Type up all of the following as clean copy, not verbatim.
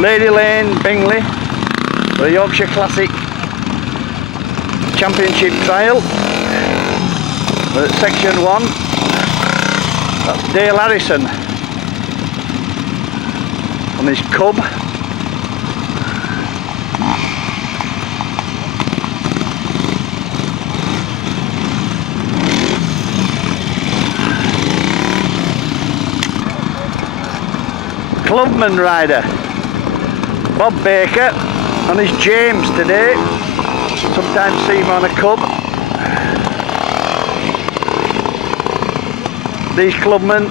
Lady Lane, Bingley, the Yorkshire Classic Championship Trial. Section 1. That's Dale Harrison on his cub. Clubman rider Bob Baker on his James today. Sometimes see him on a cub. These clubmen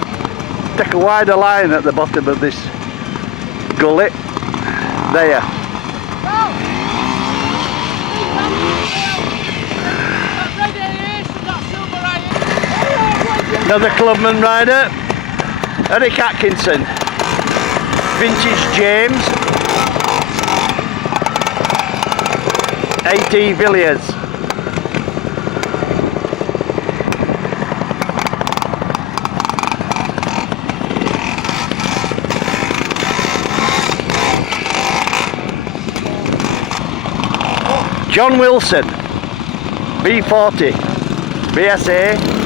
take a wider line at the bottom of this gully. There. Another clubman rider, Eric Atkinson. Vintage James, AT Villiers. John Wilson, B40, BSA.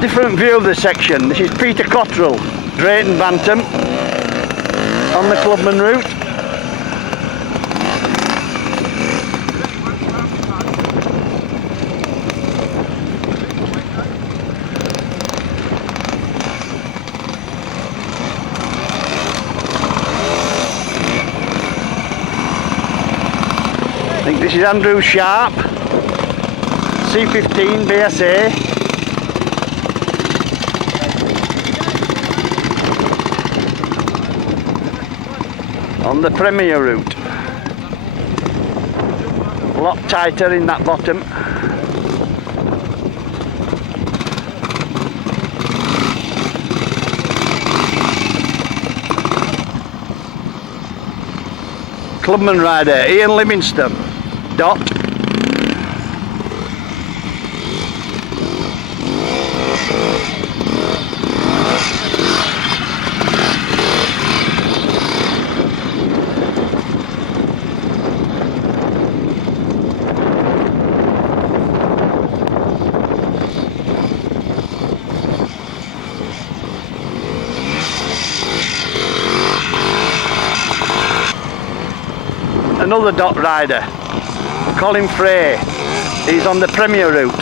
Different view of the section. This is Peter Cottrell, Drayton Bantam, on the Clubman route. I think this is Andrew Sharp, C15 BSA. On the Premier route. A lot tighter in that bottom. Clubman rider Ian Livingston, Dot. Another Dot rider, Colin Frey. He's on the Premier route.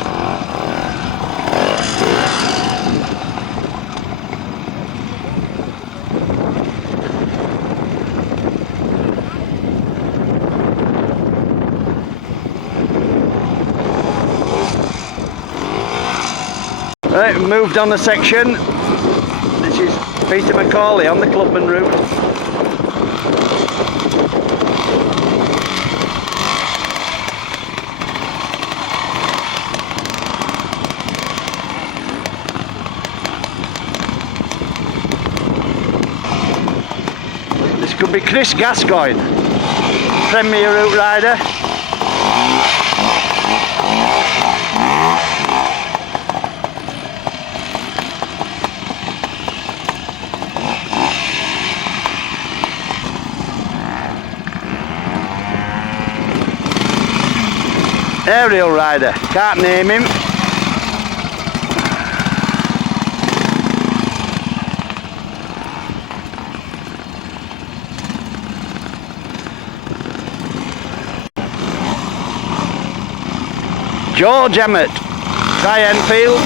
Right, moved on the section. This is Peter Macaulay on the Clubman route. This could be Chris Gascoigne, Premier route rider. Aerial rider, can't name him. George Emmett, Tri Enfield.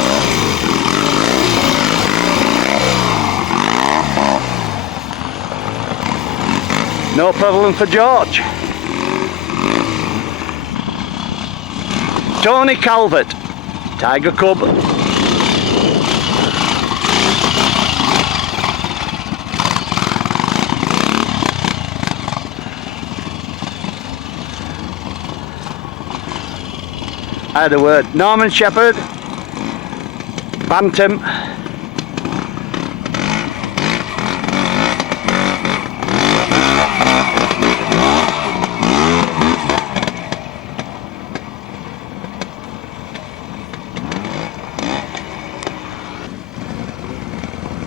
No problem for George. Tony Calvert, Tiger Cub. I had a word. Norman Shepherd, Bantam.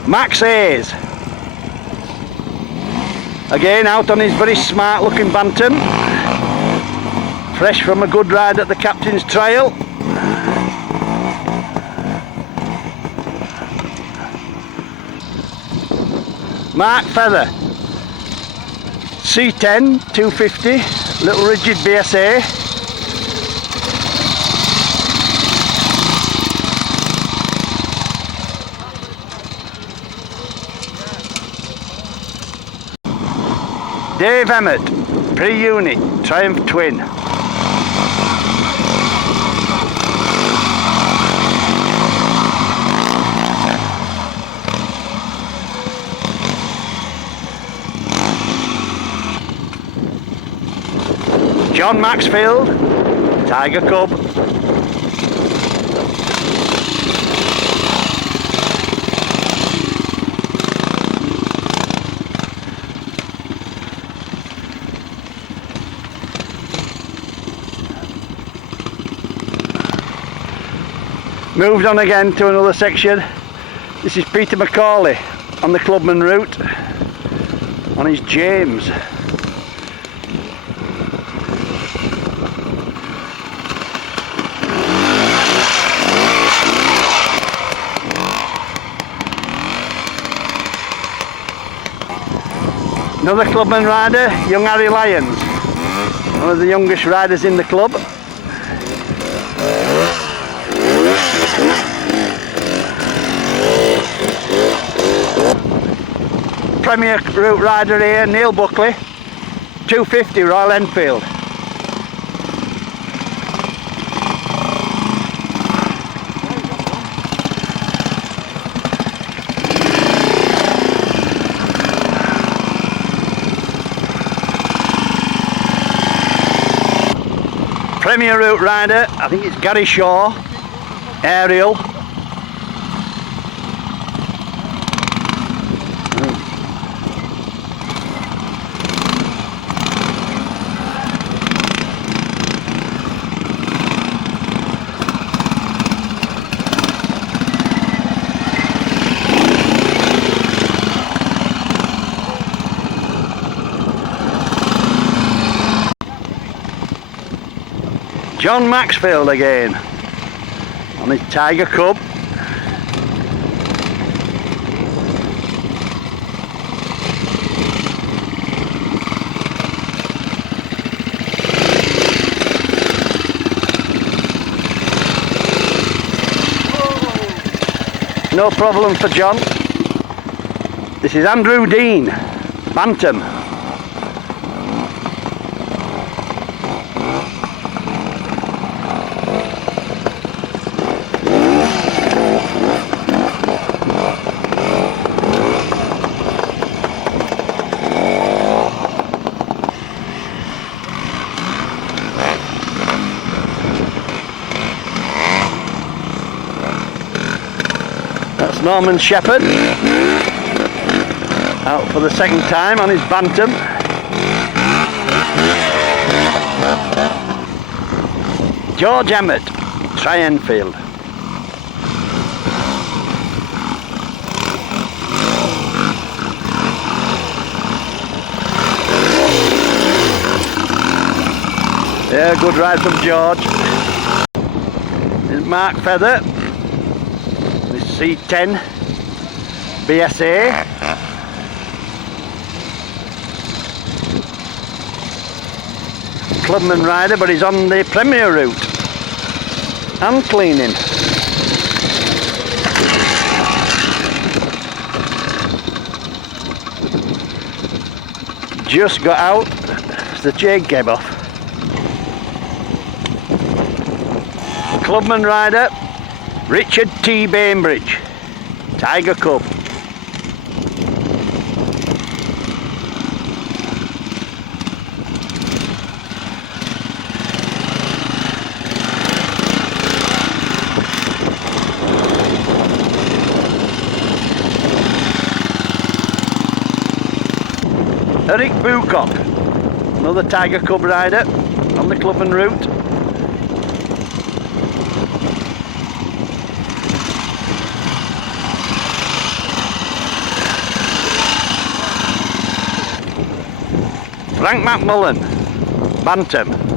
Max Hayes. Again out on his very smart looking Bantam. Fresh from a good ride at the captain's trial. Mark Feather. C10 250, little rigid BSA. Dave Emmett, pre-unit, Triumph Twin. John Maxfield, Tiger Cub. Moved on again to another section. This is Peter Macaulay on the Clubman route on his James. Another Clubman rider, young Harry Lyons, one of the youngest riders in the club. Premier route rider here, Neil Buckley, 250 Royal Enfield. Premier route rider, I think it's Gary Shaw, Ariel. John Maxfield again on his Tiger Cub. No problem for John. This is Andrew Dean, Bantam. That's Norman Shepherd, out for the second time on his Bantam. George Emmett, Tri-Enfield. Yeah, good ride from George. There's Mark Feather. C10 BSA. Clubman rider, but he's on the Premier route and cleaning. Just got out, the chain came off. Clubman rider Richard T. Bainbridge, Tiger Cub. Eric Bucock, another Tiger Cub rider on the Clubman route. Frank McMullen, Bantam.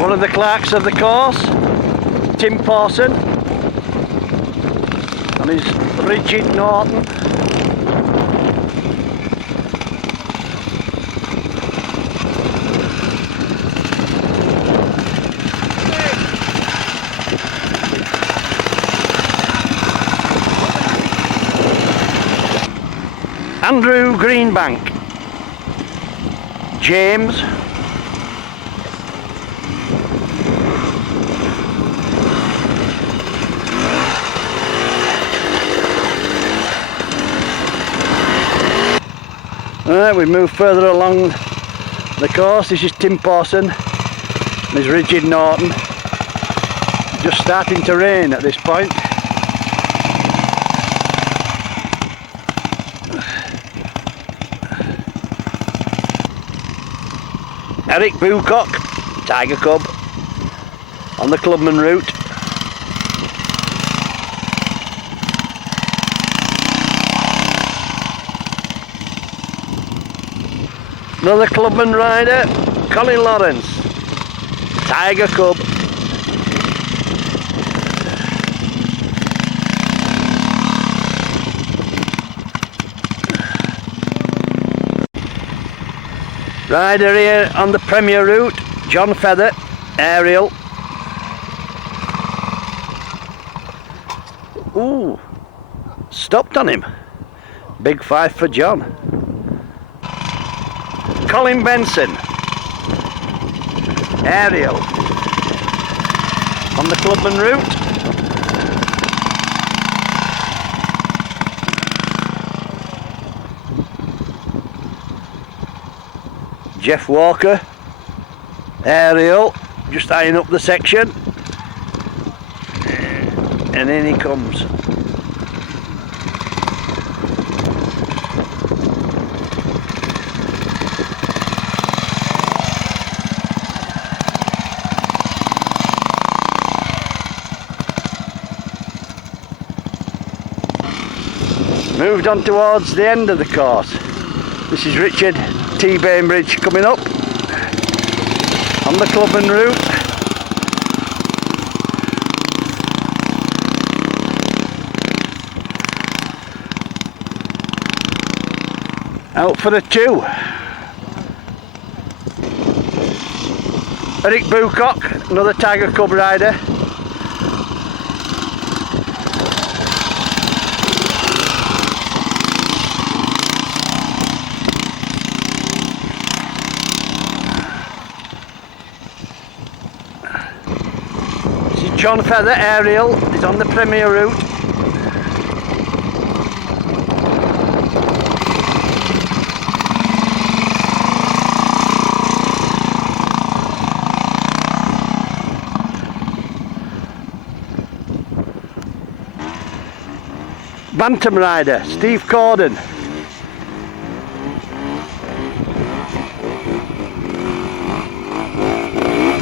One of the clerks of the course, Tim Pawson, and his Rigid Norton. Andrew Greenbank, James, we move further along the course. This is Tim Pawson and his Rigid Norton. Just starting to rain at this point. Eric Bucock, Tiger Cub, on the Clubman route. Another Clubman rider, Colin Lawrence, Tiger Cub. Rider here on the Premier route, John Feather, Aerial. Ooh, stopped on him. Big 5 for John. Colin Benson, Aerial, on the Clubman route. Jeff Walker, Aerial, just eyeing up the section, and in he comes. Moved on towards the end of the course. This is Richard T. Bainbridge coming up on the Clubman route. Out for the 2. Eric Bucock, another Tiger Cub rider. John Feather, Aerial, is on the Premier route. Bantam rider, Steve Corden.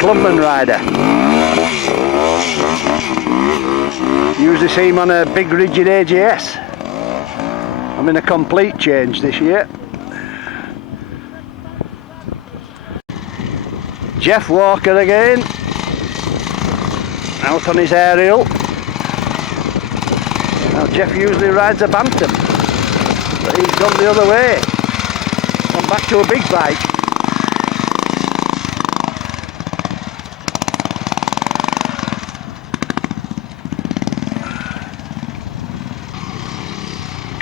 Clubman rider. Usually see him on a big rigid AGS. I'm in a complete change this year. Jeff Walker again, out on his Aerial. Now Jeff usually rides a Bantam, but he's gone the other way. Gone back to a big bike.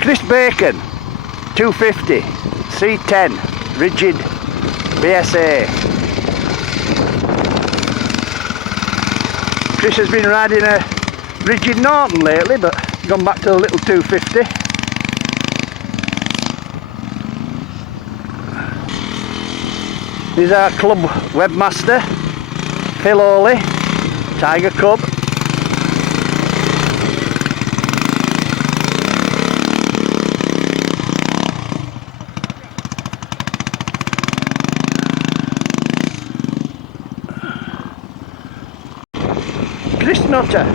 Chris Bacon, 250, C10, rigid, BSA. Chris has been riding a rigid Norton lately, but gone back to a little 250. This is our club webmaster, Phil Hawley, Tiger Cub. Chris Nutter,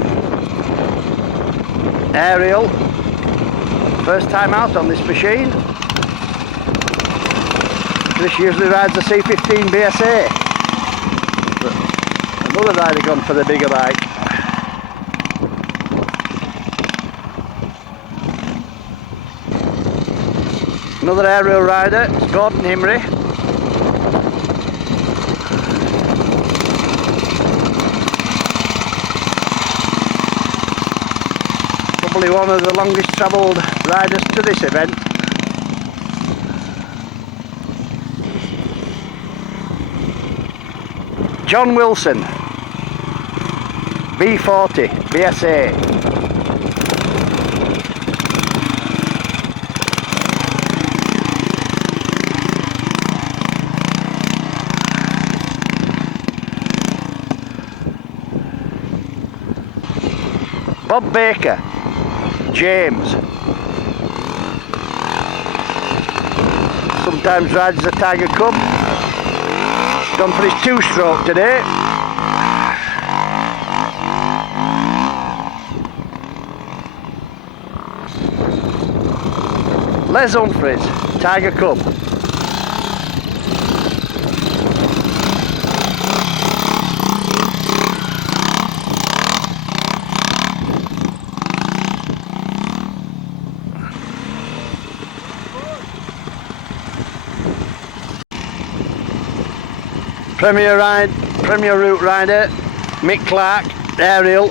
Ariel, first time out on this machine. Chris usually rides a C15 BSA, but another rider gone for the bigger bike. Another aerial rider, it's Gordon Himry. Probably one of the longest travelled riders to this event. John Wilson, B40 BSA. Bob Baker, James. Sometimes rides the Tiger Cub. Gone for his 2-stroke today. Les Humphreys, Tiger Cub. Premier Route rider, Mick Clark, Ariel.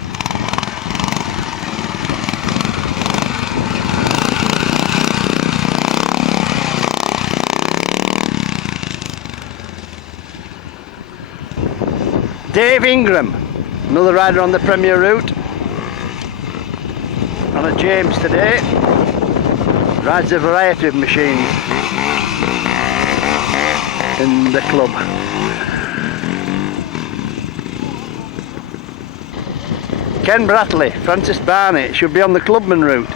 Dave Ingram, another rider on the Premier Route. On a James today. Rides a variety of machines in the club. Ken Bradley, Francis Barney, should be on the Clubman route.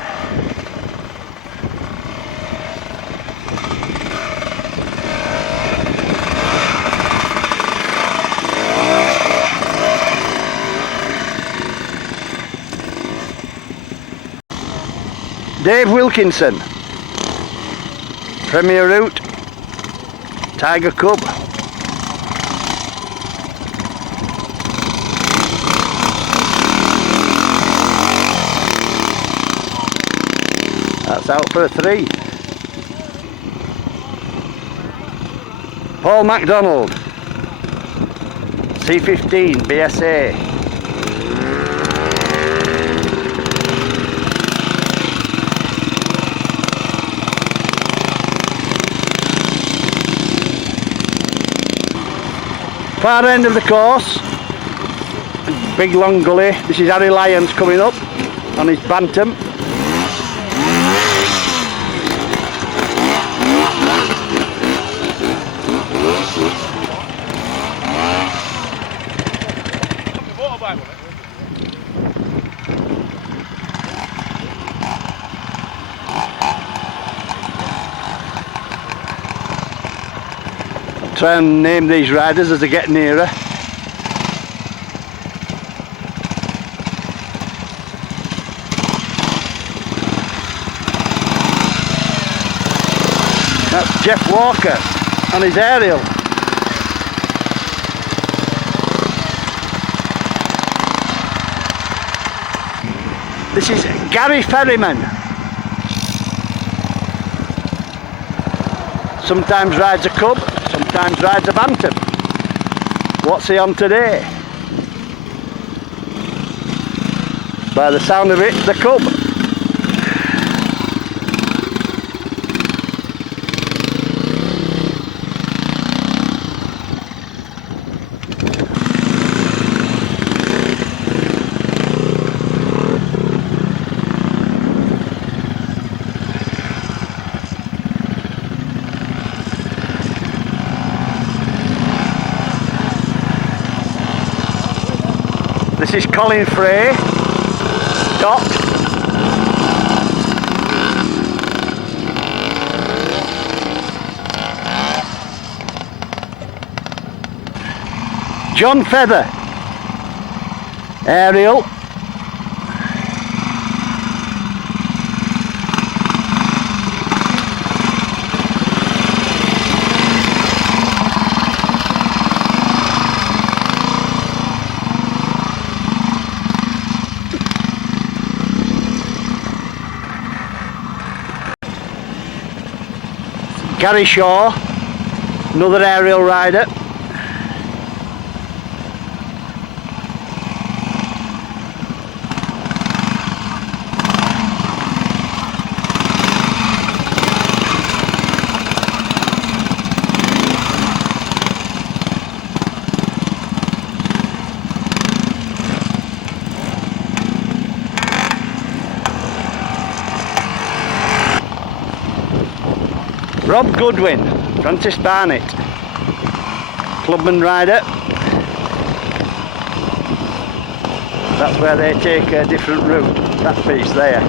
Dave Wilkinson, Premier Route, Tiger Cub. That's out for a 3. Paul MacDonald, C15 BSA. Far end of the course, big long gully. This is Harry Lyons coming up on his Bantam. Try and name these riders as they get nearer. That's Jeff Walker on his aerial. This is Gary Ferryman. Sometimes rides a Cub, sometimes rides a Bantam. What's he on today? By the sound of it, the Cub. This is Colin Frey, Dot. John Feather, Ariel. Gary Shaw, another aerial rider. Rob Goodwin, Francis Barnett, clubman rider. That's where they take a different route, that piece there.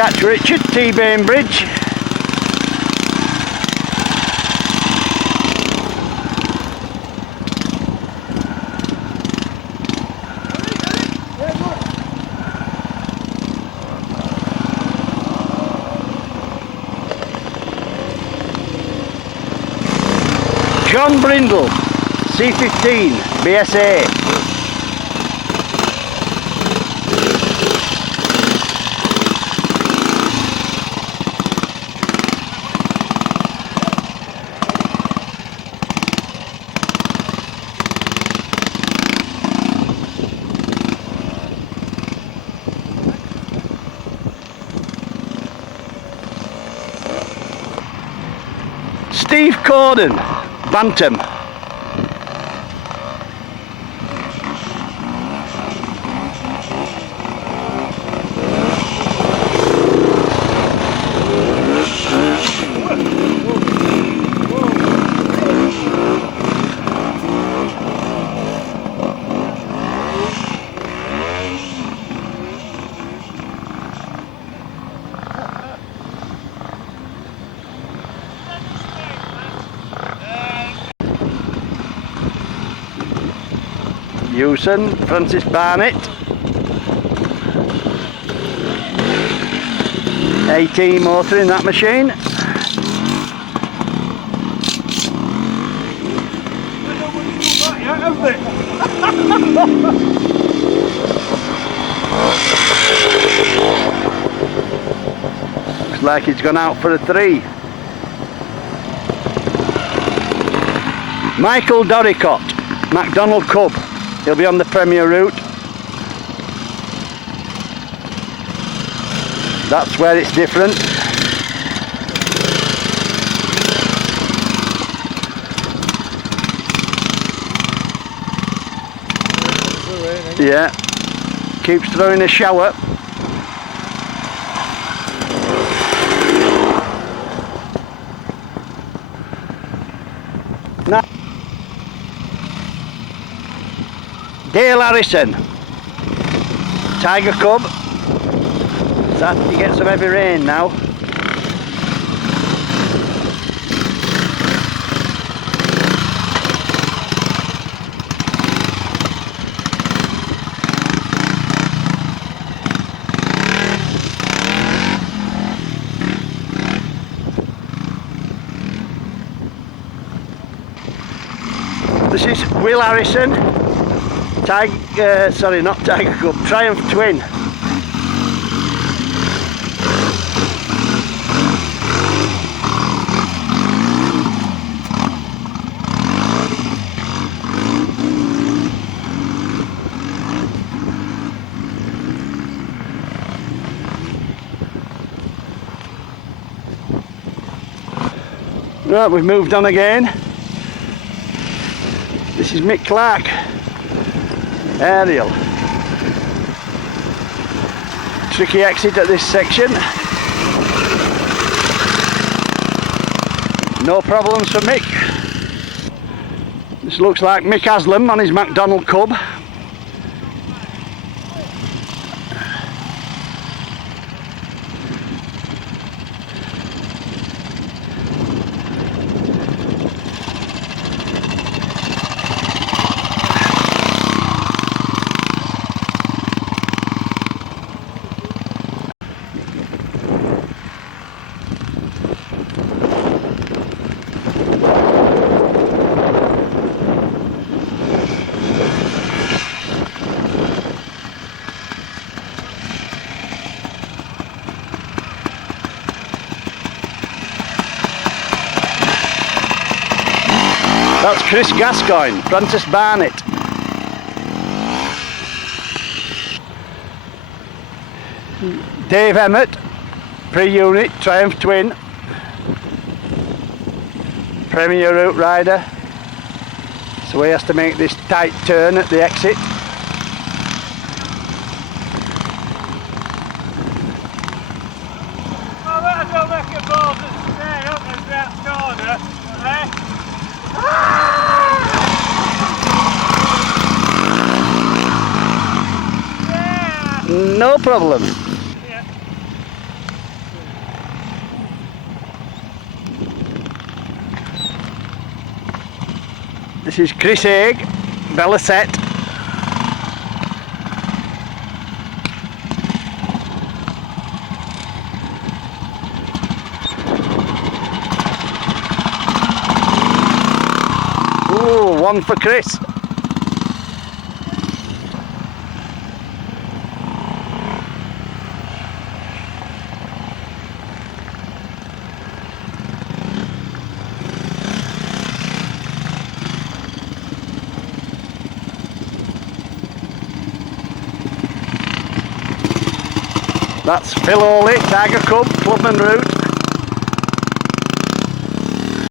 Catch Richard, T. Bainbridge. John Brindle, C15, BSA. Steve Corden, Bantam. Hewson, Francis Barnett. 18 motor in that machine. Looks like he's gone out for a 3. Michael Doricott, MacDonald Cub. He'll be on the Premier route. That's where it's different. Yeah, keeps throwing a shower. Now, Dale Harrison, Tiger Cub. Starting to get some heavy rain now. This is Will Harrison, sorry, not Tiger Cub, Triumph Twin. Right, we've moved on again. This is Mick Clark, aerial. Tricky exit at this section. No problems for Mick. This looks like Mick Haslam on his McDonald Cub. That's Chris Gascoigne, Francis Barnett. Dave Emmett, pre-unit, Triumph Twin. Premier route rider. So he has to make this tight turn at the exit. Oh, I don't make a ball to stay up in that corner, eh? Yeah. No problem. Yeah. This is Chris Haig, Bellaset. Ooh, one for Chris. That's Phil Hawley, Tiger Cub, Clubman route.